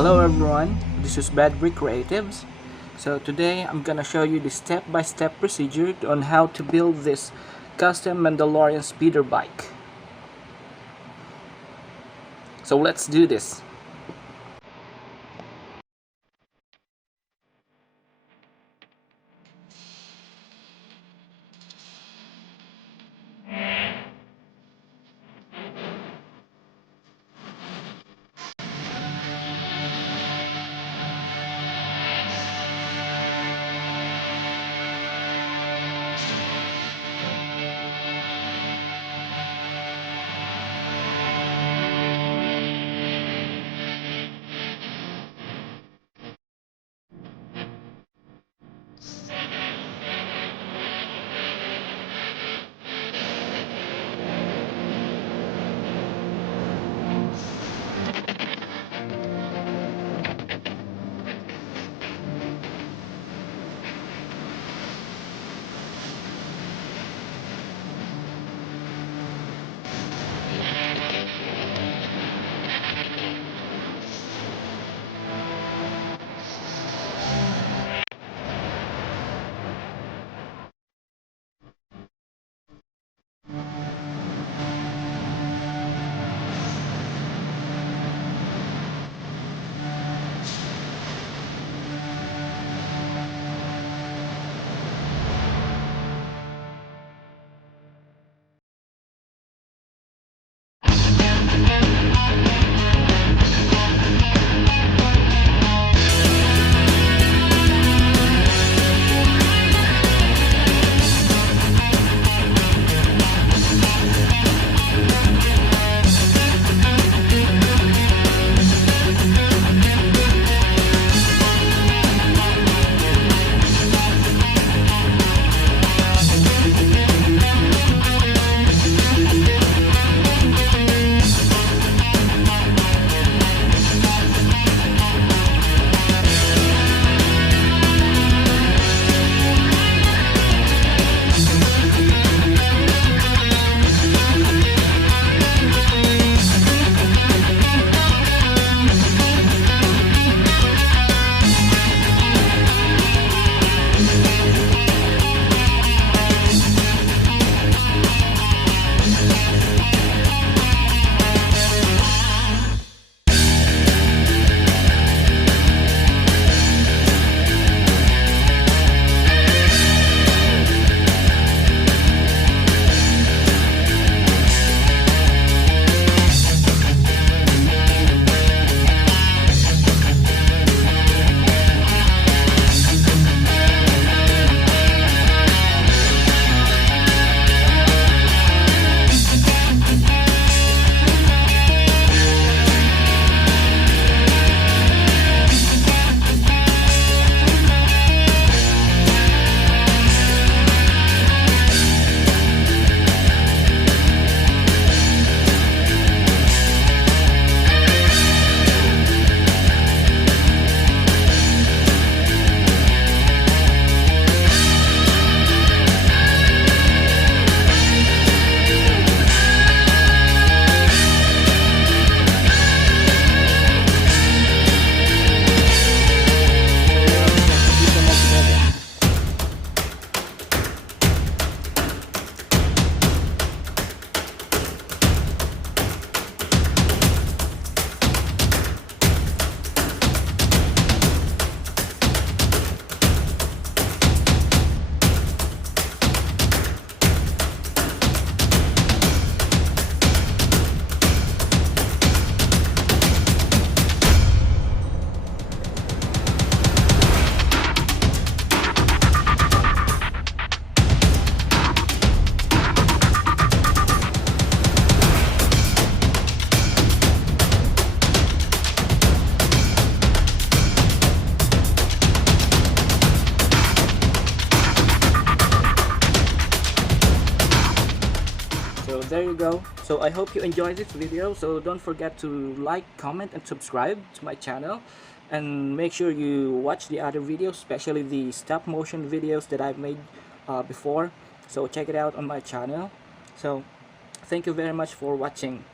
Hello everyone, this is Bad Brick Creatives. So today I'm gonna show you the step-by-step procedure on how to build this custom Mandalorian speeder bike. So let's do this. So there you go. So I hope you enjoyed this video. So don't forget to like, comment and subscribe to my channel, and make sure you watch the other videos, especially the stop motion videos that I've made before. So check it out on my channel. So thank you very much for watching.